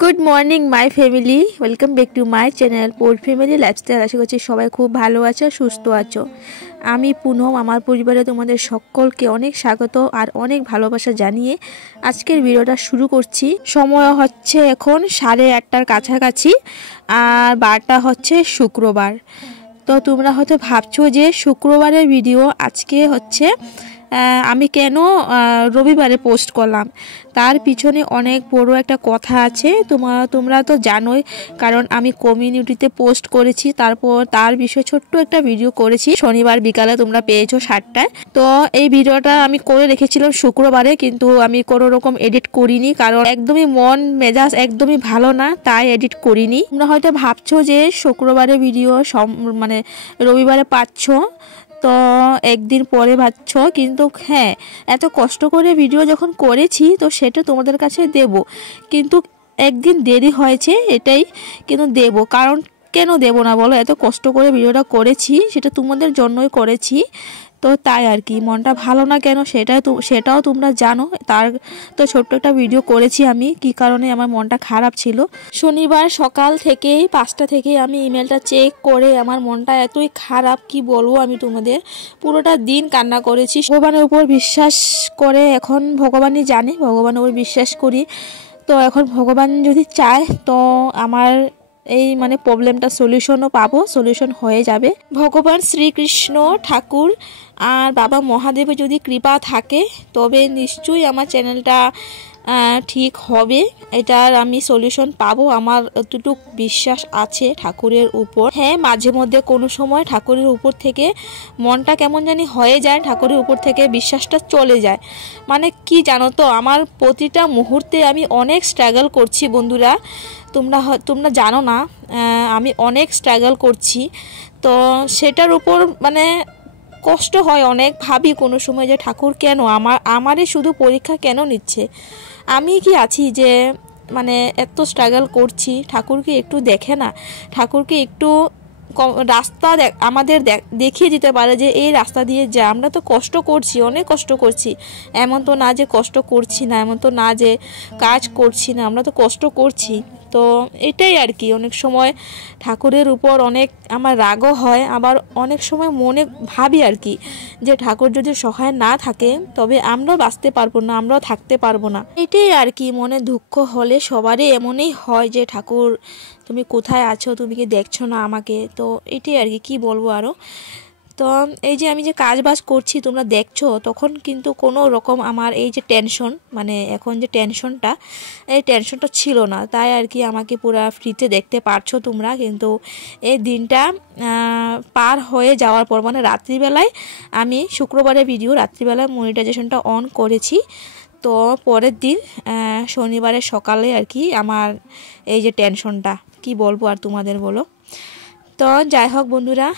Good morning my family, welcome back to my channel poor family lifestyle. আশা করছি সবাই খুব ভালো আছো, সুস্থ আছো। আমি পুনম, আমার পরিবারে তোমাদের সকলকে অনেক স্বাগত আর অনেক ভালোবাসা জানিয়ে আজকের ভিডিওটা শুরু করছি। সময় হচ্ছে এখন 8:30টার কাছাকাছি আর বারটা হচ্ছে শুক্রবার। তো তোমরা হয়তো ভাবছো যে শুক্রবারের ভিডিও আজকে হচ্ছে আমি কেন রবিবারে পোস্ট করলাম। তার পিছনে অনেক বড় একটা কথা আছে, তোমরা তো জানোই, কারণ আমি কমিউনিটিতে পোস্ট করেছি, তারপর তার বিষয়ে ছোট্ট একটা ভিডিও করেছি শনিবার বিকালে, তোমরা পেয়েছো 7টায়। তো এই ভিডিওটা আমি করে রেখেছিলাম শুক্রবারে, কিন্তু আমি কোনো রকম এডিট করিনি, কারণ একদমই মন মেজাজ একদমই ভালো না, তাই এডিট করিনি। তোমরা হয়তো ভাবছো যে শুক্রবারে ভিডিও মানে রবিবারে পাচ্ছ, তো একদিন পরে ভাবছ, কিন্তু হ্যাঁ, এত কষ্ট করে ভিডিও যখন করেছি তো সেটা তোমাদের কাছে দেব, কিন্তু একদিন দেরি হয়েছে এটাই, কিন্তু দেব। কারণ কেন দেব না বলো, এত কষ্ট করে ভিডিওটা করেছি, সেটা তোমাদের জন্যই করেছি, তো তাই আর কি। মনটা ভালো না কেন সেটাও তোমরা জানো, তার তো ছোট্ট একটা ভিডিও করেছি আমি কি কারণে আমার মনটা খারাপ ছিল। শনিবার সকাল থেকেই 5টা থেকেই আমি ইমেলটা চেক করে আমার মনটা এতই খারাপ, কি বলবো আমি তোমাদের, পুরোটা দিন কান্না করেছি। ভগবানের উপর বিশ্বাস করে, এখন ভগবানই জানে, ভগবানের উপর বিশ্বাস করি। তো এখন ভগবান যদি চায় তো আমার এই প্রবলেমটা সলিউশনও পাবো, সলিউশন হয়ে যাবে। ভগবান শ্রীকৃষ্ণ ঠাকুর আর বাবা মহাদেবের যদি কৃপা থাকে তবে নিশ্চয়ই আমার চ্যানেলটা ঠিক হবে, এটার আমি সলিউশন পাবো, আমার এতটুকু বিশ্বাস আছে ঠাকুরের উপর। হ্যাঁ, মাঝে মধ্যে কোনো সময় ঠাকুরের উপর থেকে মনটা কেমন জানি হয়ে যায়, ঠাকুরের উপর থেকে বিশ্বাসটা চলে যায়। কি জানো তো, আমার প্রতিটা মুহূর্তে আমি অনেক স্ট্রাগল করছি বন্ধুরা, তোমরা জানো না, আমি অনেক স্ট্রাগল করছি। তো সেটার উপর কষ্ট হয় অনেক, ভাবি কোনো সময় যে ঠাকুর কেন আমারই শুধু পরীক্ষা কেন নিচ্ছে, আমি কি আছি যে এত স্ট্রাগল করছি, ঠাকুরকে একটু দেখে না, ঠাকুরকে একটু রাস্তা আমাদের দেখিয়ে দিতে পারে যে এই রাস্তা দিয়ে যা। আমরা তো কষ্ট করছি, অনেক কষ্ট করছি, এমন তো না যে কষ্ট করছি না, এমন তো না যে কাজ করছি না, আমরা তো কষ্ট করছি। তো এটাই আর কি, অনেক সময় ঠাকুরের উপর অনেক আমার রাগও হয়, আবার অনেক সময় মনে ভাবি আর কি যে ঠাকুর যদি সহায় না থাকে তবে আমরাও বাঁচতে পারবো না, আমরাও থাকতে পারবো না। এটাই আর কি, মনে দুঃখ হলে সবারই এমনই হয় যে ঠাকুর তুমি কোথায় আছো, তুমি কি দেখছো না আমাকে। তো এটাই আর কি বলবো আরও। তো এই যে আমি যে কাজ বাজ করছি তোমরা দেখছো, তখন কিন্তু কোনো রকম আমার এই যে টেনশন, এখন যে টেনশনটা, এই টেনশনটা ছিল না, তাই আর কি আমাকে পুরো ফ্রিতে দেখতে পারছো তোমরা। কিন্তু এই দিনটা পার হয়ে যাওয়ার পর, রাত্রিবেলায় আমি শুক্রবারের ভিডিও রাত্রিবেলায় মনিটাইজেশনটা অন করেছি, তো পরের দিন শনিবারের সকালে আর কি আমার এই যে টেনশনটা, কি বলবো আর তোমাদের বলো। তো যাই হোক বন্ধুরা,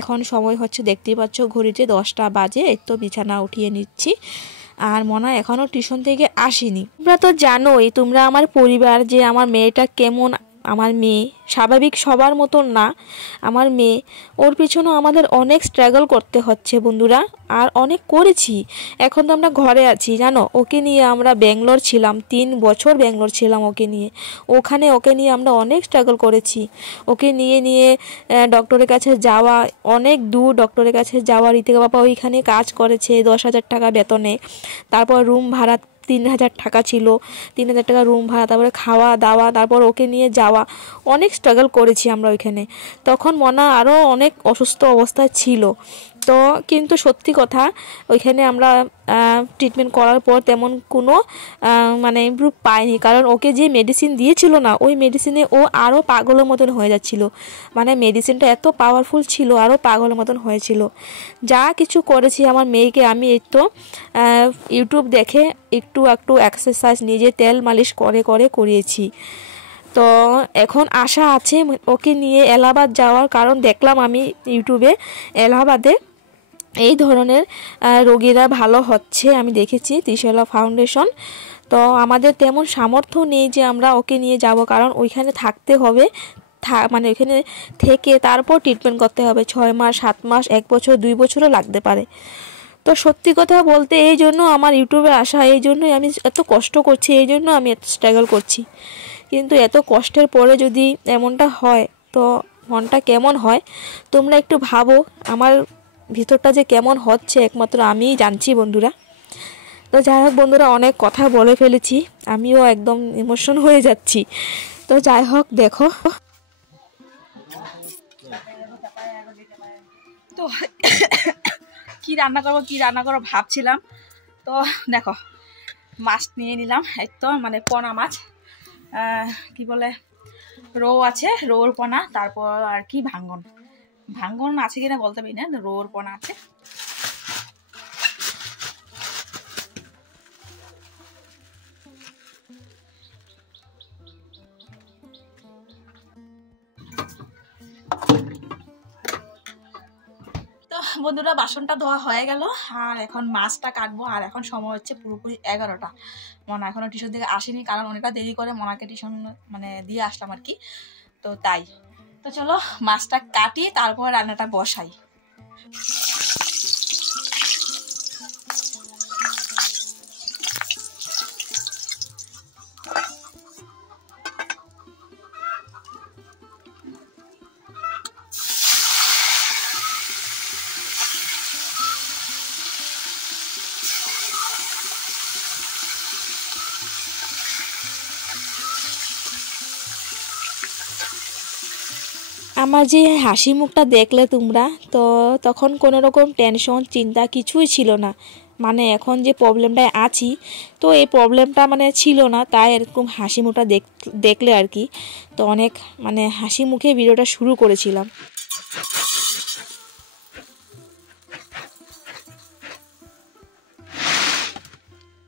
এখন সময় হচ্ছে দেখতেই পাচ্ছ ঘড়িতে 10টা বাজে, এই তো বিছানা উঠিয়ে নিচ্ছি। আর মনা এখনও টিউশন থেকে আসেনি। তোমরা তো জানোই, তোমরা আমার পরিবার, যে আমার মেয়েটা কেমন। আমার মেয়ে স্বাভাবিক সবার মতন না, আমার মেয়ে, ওর পিছনেও আমাদের অনেক স্ট্রাগল করতে হচ্ছে বন্ধুরা, আর অনেক করেছি। এখন তো আমরা ঘরে আছি জানো, ওকে নিয়ে আমরা ব্যাঙ্গালোর ছিলাম, 3 বছর ব্যাঙ্গালোর ছিলাম ওকে নিয়ে। ওকে নিয়ে আমরা অনেক স্ট্রাগল করেছি, ওকে নিয়ে ডক্টরের কাছে যাওয়া, অনেক দূর ডক্টরের কাছে যাওয়া। ঋতিকা বাবা ওইখানে কাজ করেছে 10,000 টাকা বেতনে, তারপর রুম ভাড়া 3,000 টাকা ছিল, 3,000 টাকা রুম ভাড়া, তারপরে খাওয়া দাওয়া, তারপর ওকে নিয়ে যাওয়া, অনেক স্ট্রাগল করেছি আমরা ওইখানে। তখন মনা আরও অনেক অসুস্থ অবস্থায় ছিল। তো কিন্তু সত্যি কথা, ওইখানে আমরা ট্রিটমেন্ট করার পর তেমন কোনো ইমপ্রুভ পাইনি, কারণ ওকে যে মেডিসিন দিয়েছিল না, ওই মেডিসিনে ও আরও পাগলের মতন হয়ে যাচ্ছিল। মেডিসিনটা এত পাওয়ারফুল ছিল, আরও পাগলের মতন হয়েছিল। যা কিছু করেছি আমার মেয়েকে আমি এই তো ইউটিউব দেখে একটু এক্সারসাইজ, নিজে তেল মালিশ করিয়েছি। তো এখন আশা আছে ওকে নিয়ে এলাহাবাদ যাওয়ার, কারণ দেখলাম আমি ইউটিউবে এলাহাবাদে এই ধরনের রোগীরা ভালো হচ্ছে, আমি দেখেছি ত্রিশলা ফাউন্ডেশন। তো আমাদের তেমন সামর্থ্য নেই যে আমরা ওকে নিয়ে যাব, কারণ ওইখানে থাকতে হবে, ওইখানে থেকে তারপর ট্রিটমেন্ট করতে হবে। 6 মাস, 7 মাস, 1 বছর, 2 বছরও লাগতে পারে। তো সত্যি কথা বলতে এই জন্য আমার ইউটিউবে আসা, এই জন্যই আমি এত কষ্ট করছি, এই জন্য আমি এত স্ট্রাগল করছি। কিন্তু এত কষ্টের পরে যদি এমনটা হয় তো মনটা কেমন হয় তোমরা একটু ভাবো। আমার ভিতরটা যে কেমন হচ্ছে একমাত্র আমিই জানছি বন্ধুরা। তো যাই হোক বন্ধুরা, অনেক কথা বলে ফেলেছি, আমিও একদম ইমোশন হয়ে যাচ্ছি। তো যাই হোক দেখো, তো কি রান্না করবো ভাবছিলাম। তো দেখো মাছ নিয়ে নিলাম, এই তো মানে পোনা মাছ, কি বলে রৌ আছে, রৌর পোনা, তারপর আর কি ভাঙ্গন আছে কিনা বলতে পারি না, রৌর পোনা আছে। বন্ধুরা বাসনটা ধোয়া হয়ে গেল, আর এখন মাছটা কাটবো। আর এখন সময় হচ্ছে পুরোপুরি 11টা। মনা এখনো টিউশন থেকে আসেনি, কারণ অনেকটা দেরি করে মনাকে টিউশন মানে দিয়ে আসলাম আর কি, তো তাই। তো চলো মাছটা কাটি, তারপর রান্নাটা বসাই। আমার যে হাসি মুখটা দেখলে তোমরা, তো তখন কোনো রকম টেনশন চিন্তা কিছুই ছিল না। মানে এখন যে প্রবলেমটায় আছি, তো এই প্রবলেমটা মানে ছিল না, তাই এরকম হাসি মুখটা দেখলে আর কি। তো অনেক মানে হাসি মুখে ভিডিওটা শুরু করেছিলাম।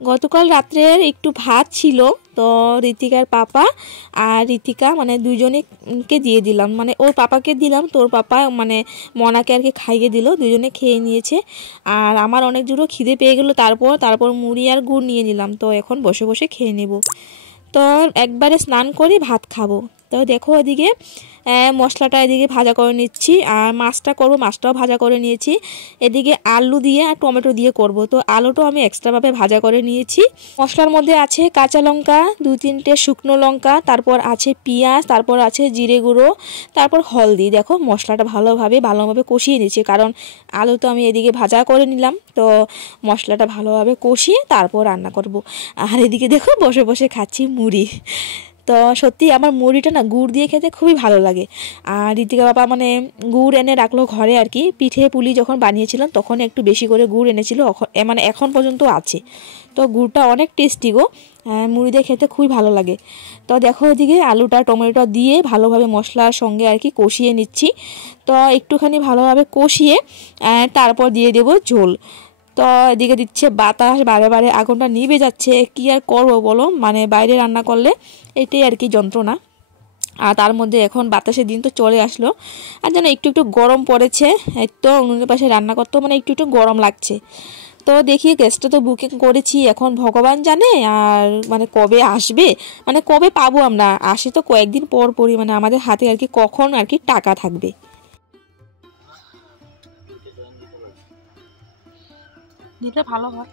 গতকাল রাত্রের একটু ভাত ছিল, তো ঋতিকার পাপা আর ঋতিকা মানে দুজনেকে দিয়ে দিলাম, মানে ওর পাপাকে দিলাম, তোর পাপা মানে মনাকে আর কি খাইয়ে দিল, দুজনে খেয়ে নিয়েছে। আর আমার অনেক জোরও খিদে পেয়ে গেলো, তারপর মুড়ি আর গুড় নিয়ে নিলাম। তো এখন বসে বসে খেয়ে নেব। তো একবারে স্নান করে ভাত খাবো। তো দেখো এদিকে মশলাটা এদিকে ভাজা করে নিচ্ছি, আর মাছটা করবো, মাছটাও ভাজা করে নিয়েছি। এদিকে আলু দিয়ে আর টমেটো দিয়ে করব। তো আলুটাও আমি এক্সট্রাভাবে ভাজা করে নিয়েছি। মশলার মধ্যে আছে কাঁচা লঙ্কা, 2-3টে শুকনো লঙ্কা, তারপর আছে পেঁয়াজ, তারপর আছে জিরে গুঁড়ো, তারপর হলদি। দেখো মশলাটা ভালোভাবে কষিয়ে নিচ্ছি, কারণ আলু তো আমি এদিকে ভাজা করে নিলাম। তো মশলাটা ভালোভাবে কষিয়ে তারপর রান্না করব। আর এদিকে দেখো বসে বসে খাচ্ছি মুড়ি। তো সত্যি আমার মুড়িটা না গুড় দিয়ে খেতে খুবই ভালো লাগে। আর ঋতিকা বাবা মানে গুড় এনে রাখলো ঘরে আর কি, পিঠে পুলি যখন বানিয়েছিলাম তখন একটু বেশি করে গুড় এনেছিল, মানে এখন পর্যন্ত আছে। তো গুড়টা অনেক টেস্টি গো, মুড়ি দিয়ে খেতে খুবই ভালো লাগে। তো দেখো এদিকে আলুটা টমেটোটা দিয়ে ভালোভাবে মশলার সঙ্গে আর কি কষিয়ে নিচ্ছি। তো একটুখানি ভালোভাবে কষিয়ে তারপর দিয়ে দেবো ঝোল। তো এদিকে দিচ্ছে বাতাস, বারে আগুনটা নিভে যাচ্ছে, কি আর করবো বলো, মানে বাইরে রান্না করলে এটাই আর কি যন্ত্রণা। আর তার মধ্যে এখন বাতাসের দিন তো চলে আসলো, আর যেন একটু গরম পড়েছে, একটু উনুনের পাশে রান্না করতেও মানে একটু গরম লাগছে। তো দেখি গ্যাসটা তো বুকিং করেছি, এখন ভগবান জানে আর মানে কবে আসবে, মানে কবে পাবো আমরা। আসে তো কয়েকদিন পরই, মানে আমাদের হাতে আর কি কখন আর কি টাকা থাকবে। দিলে ভালো হয়।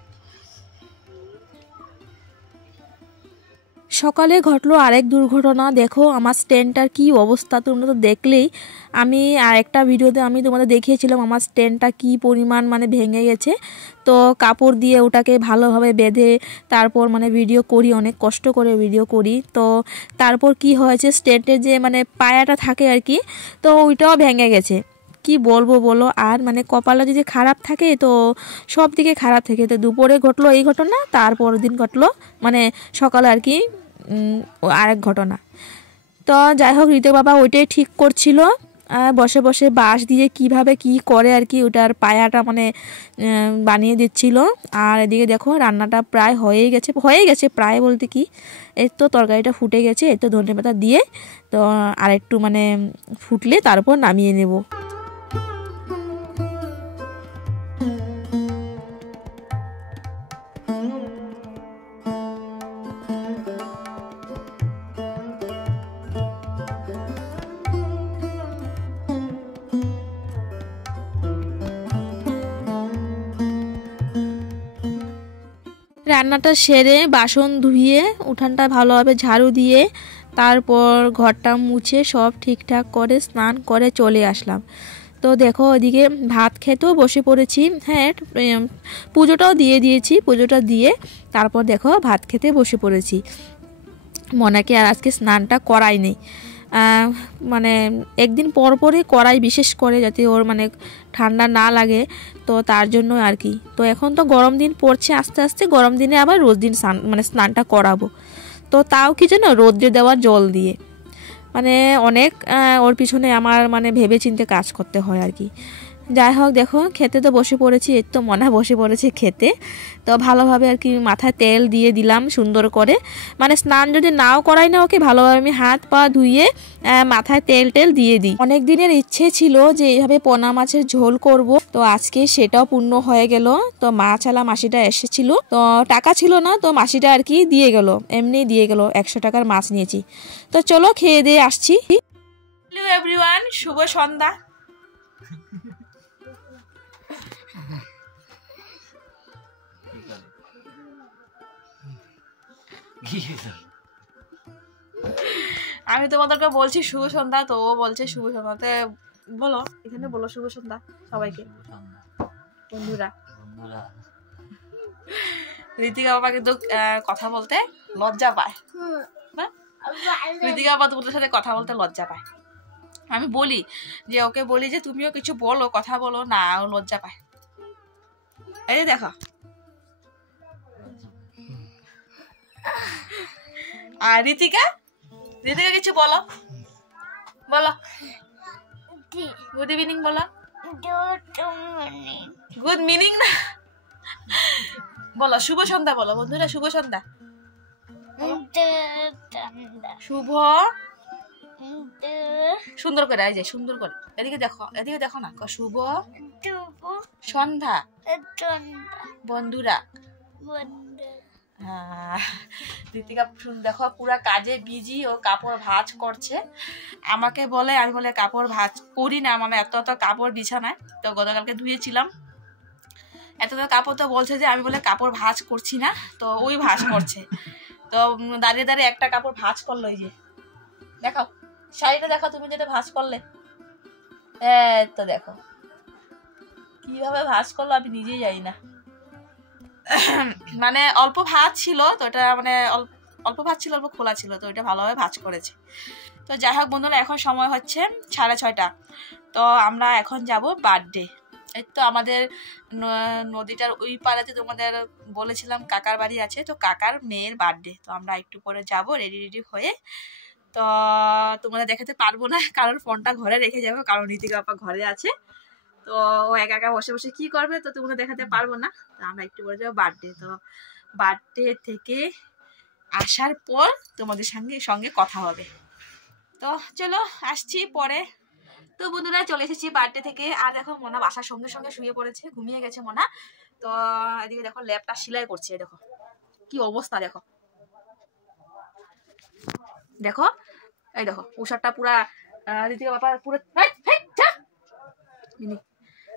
সকালে ঘটলো আরেক দুর্ঘটনা। দেখো আমার স্ট্যান্ডটার কি অবস্থা, তোমরা তো দেখলেই। আমি আর একটা ভিডিওতে আমি তোমাদের দেখিয়েছিলাম আমার স্ট্যান্ডটা কি পরিমাণ মানে ভেঙে গেছে। তো কাপড় দিয়ে ওটাকে ভালোভাবে বেঁধে তারপর মানে ভিডিও করি, অনেক কষ্ট করে ভিডিও করি। তো তারপর কি হয়েছে, স্ট্যান্ডের যে মানে পায়াটা থাকে আর কি, তো ওইটাও ভেঙে গেছে। কি বলবো বলো, আর মানে কপালটা যদি খারাপ থাকে তো সব দিকে খারাপ থাকে। তো দুপুরে ঘটলো এই ঘটনা, তারপর দিন ঘটলো মানে সকালে আর কি আরেক ঘটনা। তো যাই হোক ঋতু বাবা ওইটাই ঠিক করছিল, বসে বসে বাঁশ দিয়ে কিভাবে কি করে আর কি ওটার পায়াটা মানে বানিয়ে দিচ্ছিল। আর এদিকে দেখো রান্নাটা প্রায় হয়ে গেছে প্রায় বলতে কি, এই তো তরকারিটা ফুটে গেছে, এই তো ধনেপাতা দিয়ে তো আর একটু মানে ফুটলে তারপর নামিয়ে নেব। রান্নাটা সেরে বাসন ধুয়ে উঠানটা ভালোভাবে ঝাড়ু দিয়ে তারপর ঘরটা মুছে সব ঠিকঠাক করে স্নান করে চলে আসলাম। তো দেখো ওইদিকে ভাত খেতেও বসে পড়েছি। হ্যাঁ, পুজোটাও দিয়ে দিয়েছি, পুজোটা দিয়ে তারপর দেখো ভাত খেতে বসে পড়েছি। মনাকে আর আজকে স্নানটা করাইনি, মানে একদিন পর পরই করাই, বিশেষ করে যাতে ওর মানে ঠান্ডা না লাগে, তো তার জন্য আর কি। তো এখন তো গরম দিন পড়ছে, আস্তে আস্তে গরম দিনে আবার রোজ দিন স্নানটা করাবো। তো তাও কি যেন রোদ্রে দেওয়া জল দিয়ে, মানে অনেক ওর পিছনে আমার মানে ভেবে চিন্তে কাজ করতে হয় আর কি। যাই হোক, দেখো খেতে তো বসে পড়েছি, এর তো মনে বসে পড়েছে খেতে। তো ভালোভাবে আর কি মাথায় তেল দিয়ে দিলাম সুন্দর করে, মানে স্নান যদি নাও করাই না ওকে, ভালোভাবে আমি হাত পা ধুয়ে মাথায় তেল দিয়ে দিই। অনেক দিনের ইচ্ছে ছিল যে এইভাবে পোনা মাছের ঝোল করব, তো আজকে সেটাও পূর্ণ হয়ে গেল। তো মাছালা মাসিটা এসেছিল, তো টাকা ছিল না, তো মাসিটা আর কি দিয়ে গেল, এমনি দিয়ে গেল, 100 টাকার মাছ নিয়েছি। তো চলো খেয়ে দিয়ে আসছি। হ্যালো এভরিওয়ান, শুভ সন্ধ্যা। আমি তোমাদেরকে বলছি শুভ সন্ধ্যা, তো ও বলছে শুভ সন্ধ্যাতে বলো, এখানে বলো শুভ সন্ধ্যা সবাইকে, বন্ধুরা। ঋতিকা বাবা কিন্তু কথা বলতে লজ্জা পায়, ঋতিকা বাবা তোমাদের সাথে কথা বলতে লজ্জা পায়। আমি বলি যে ওকে বলি যে তুমিও কিছু বলো, কথা বলো না, ও লজ্জা পায়। এই দেখো, আর ঋতিকা কিছু বলো, বলো গুড ইভিনিং বলো। গুড মিনিং না, বলো শুভ সন্ধ্যা বলো বন্ধুরা, শুভ সন্ধ্যা, শুভ সুন্দর করে, এই যে সুন্দর করে, এদিকে দেখো না, শুভ সন্ধ্যা বন্ধুরা। ঋতিকা দেখো পুরা কাজে বিজি, ও কাপড় ভাঁজ করছে, আমাকে বলে, আমি বলে কাপড় ভাঁজ করি না, মানে এত কাপড় বিছানায়, তো গতকালকে ধুয়েছিলাম এত কাপড়, তো বলছে যে আমি বলে কাপড় ভাঁজ করছি না, তো ওই ভাঁজ করছে। তো দাঁড়িয়ে দাঁড়িয়ে একটা কাপড় ভাঁজ করলো, এই যে দেখো শাড়িটা দেখো তুমি যেটা ভাঁজ করলে, তো দেখো কিভাবে ভাঁজ করলো আমি নিজেই জানি না। মানে অল্প ভাঁজ ছিল, তো এটা মানে অল্প ভাঁজ ছিল, অল্প খোলা ছিল, তো এটা ভালোভাবে ভাঁজ করেছে। তো যাই হোক বন্ধুরা, এখন সময় হচ্ছে 6:30, তো আমরা এখন যাব বার্থডে। এই তো আমাদের নদীটার ওই পাড়াতে তোমাদের বলেছিলাম কাকার বাড়ি আছে, তো কাকার মেয়ের বার্থডে, তো আমরা একটু পরে যাব রেডি হয়ে। তো তোমাদের দেখাতে পারবো না, কারণ ফোনটা ঘরে রেখে যাবো, কারণ ঋতিকা আপা ঘরে আছে, তো ও একা বসে বসে কি করবে, তো তোমাদের দেখাতে পারবো না। তো আমরা একটু পরে যাবো বার্থডে। তো বার্থডে থেকে আসার পর তোমাদের সঙ্গে কথা হবে। তো চলো আসছি পরে। তো বন্ধুরা চলে এসেছি বার্থডে থেকে, আর দেখো মনা বাসার সঙ্গে শুয়ে পড়েছে, ঘুমিয়ে গেছে মনা। তো এদিকে দেখো ল্যাপটা সেলাই করছে, দেখো কি অবস্থা, দেখো এই দেখো উষারটা পুরা ঋতিকা বাবা পুরো,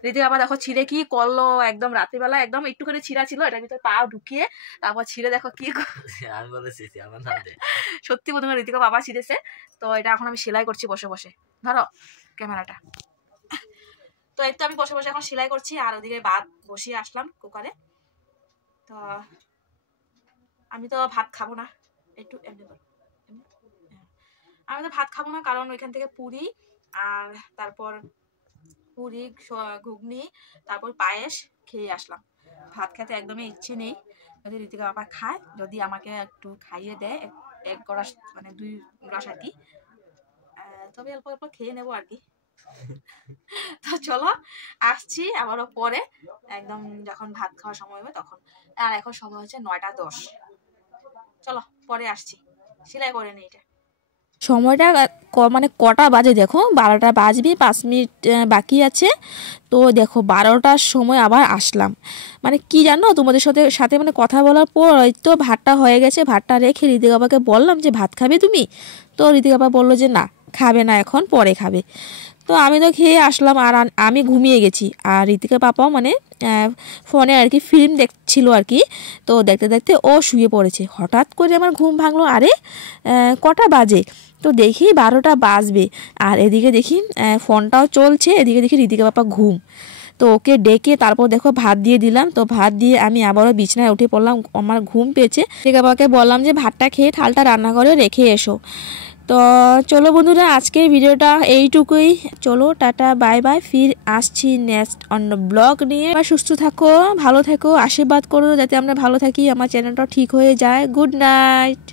ঋতিকা বাবা দেখো ছিঁড়ে কি করলো, একদম রাত্রিবেলা একদম একটুখানি ছিঁড়া ছিল, এটার ভিতরে পা ঢুকিয়ে তারপর ছিঁড়ে দেখো কি সত্যি বন্ধুরা ঋতিকা বাবা ছিঁড়েছে। তো এটা এখন আমি সেলাই করছি বসে বসে, ধরো ক্যামেরাটা। তো এই তো আমি বসে বসে এখন সেলাই করছি, আর ওদিকে ভাত বসিয়ে আসলাম কুকারে। তো আমি তো ভাত খাবো না, একটু এমনি করো, আমি তো ভাত খাবো না, কারণ ওইখান থেকে পুরি, আর তারপর পুরি ঘুগনি, তারপর পায়েস খেয়ে আসলাম। ভাত খেতে একদমই ইচ্ছে নেই, যদি ঋতিকা বাবা খায়, যদি আমাকে একটু খাইয়ে দেয় 1 গ্লাস মানে 2 গ্লাস আর কি, তবে অল্প অল্প খেয়ে নেবো আর কি। তো চলো আসছি আবারও পরে, একদম যখন ভাত খাওয়ার সময় হবে তখন। আর এখন সময় হচ্ছে 9:10, চলো পরে আসছি, সেলাই করে নিই। এটা সময়টা মানে কটা বাজে দেখো, 12টা বাজবে, 5 মিনিট বাকি আছে। তো দেখো 12টার সময় আবার আসলাম, মানে কি জানো তোমাদের সাথে মানে কথা বলার পর তো ভাতটা হয়ে গেছে, ভাতটা রেখে ঋতিকা বাবাকে বললাম যে ভাত খাবে তুমি, তো ঋতিকা বাবা বললো যে না খাবে না, এখন পরে খাবে। তো আমি তো খেয়ে আসলাম আর আমি ঘুমিয়ে গেছি। আর ঋতিকা পাপাও মানে ফোনে আর কি ফিল্ম দেখছিল আর কি। তো দেখতে দেখতে ও শুয়ে পড়েছে। হঠাৎ করে আমার ঘুম ভাঙলো, আরে কটা বাজে? তো দেখি 12টা বাজবে, আর এদিকে দেখি ফোনটাও চলছে, এদিকে দেখি ঋতিকা পাপা ঘুম। তো ওকে ডেকে তারপর দেখো ভাত দিয়ে দিলাম। তো ভাত দিয়ে আমি আবারও বিছানায় উঠে পড়লাম, আমার ঘুম পেয়েছে। ঋতিকা পাপাকে বললাম যে ভাতটা খেয়ে থালটা রান্না করে রেখে এসো। তো চলো বন্ধুরা, আজকের ভিডিওটা এইটুকুই। চলো টাটা বাই বাই, ফির আসছি নেক্সট অন্য ব্লগ নিয়ে। সুস্থ থাকো, ভালো থাকো, আশীর্বাদ করো যাতে আমরা ভালো থাকি, আমার চ্যানেলটা ঠিক হয়ে যায়। Good night.